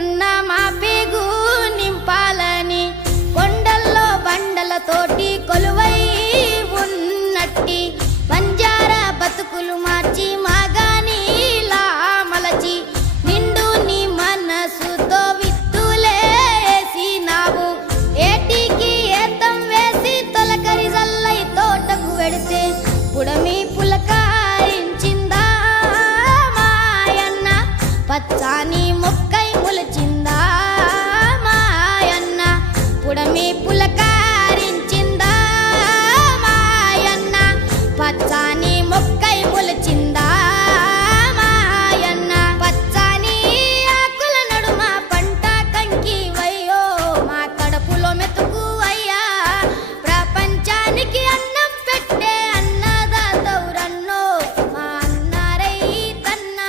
పెరుగుతున్న మా పేగు నింపాలని కొండల్లో బండలతోటి కొలువై ఉన్నట్టి బంజారా బతుకులు మార్చి మాగానిలా మలచి నిండు నీ మనసుతో విత్తులేసినావు ఏటికి ఏతం వేసి తొలకరి జల్లై తోటకు వెడితే పుడమి పులకారించిందా మాయన్న పచ్చాని మొక్కై ములచిందా మాయన్న పుడమి పులకారించిందా మాయన్న పచ్చాని మొక్కై ములచిందా మాయన్న పచ్చాని ఆకుల నడుమ పంట కంకి వయ్యో మా కడుపులో మెతుకు అయ్యా ప్రపంచానికి అన్నం పెట్టే అన్నదాతవురన్నో మా అన్న రైతన్నా.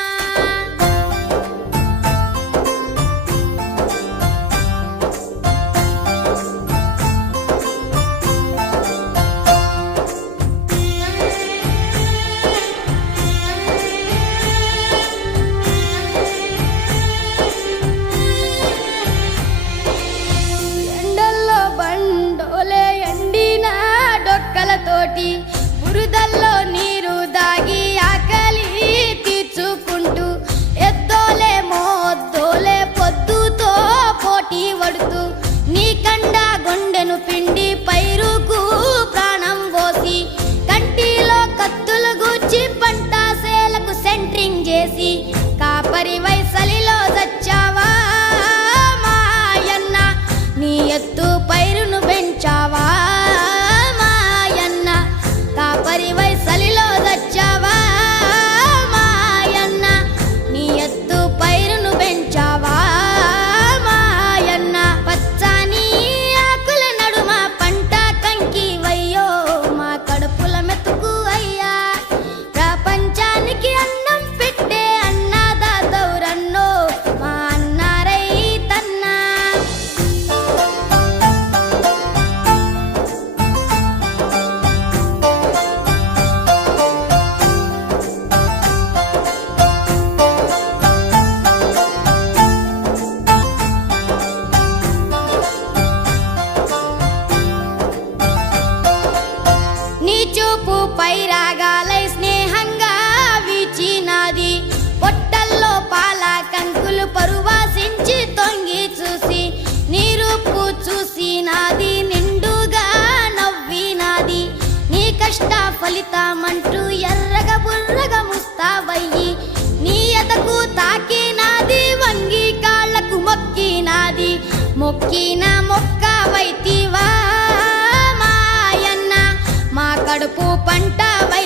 ఎండల్లో బండోలే ఎండిన డొక్కలతోటి బురదల్లో నీరు దాగి ఆకలి తీర్చుకుంటూ ఎద్దోలే మోద్దోలే పొద్దుతో పోటీ పడుతూ నీ కండ గుండెను పిండి పైరుకు ప్రాణం పోసి కంటిలో కత్తులు గూర్చి పంట సేలకు సెంట్రింగ్ చేసి కాపరి వైసలిలో చచ్చావా మాయన్న నీ ఎత్తు పైరును పెంచావా మాయన్న కాపరి వైసలిలో చచ్చావా మాయన్న నీ ఎత్తు పైరును పెంచావా మాయన్న పచ్చాని ఆకుల నడుమ పంట కంకి వయ్యో మా కడుపుల మెతుకు అయ్యా ప్రపంచానికి అన్నం పెట్టే అన్నదాతవురన్నో మా అన్న రైతన్నా. నీ చూపు పైరాగాలై స్నేహంగా వీచినాది పొట్టల్లో పాల కంకులు పరువాసించి తొంగి చూసి నీ రూపు చూసినాది నిండుగా నవ్వినాది నీ కష్ట ఫలితమంటూ ఎర్రగా బుర్రగా ముస్తావయ్యి నీ ఎదకు తాకినాది వంగి కాళ్ళకు మొక్కినాది మొక్కిన మొక్క వైతివా మాయన్న మా కడుపు పంట వై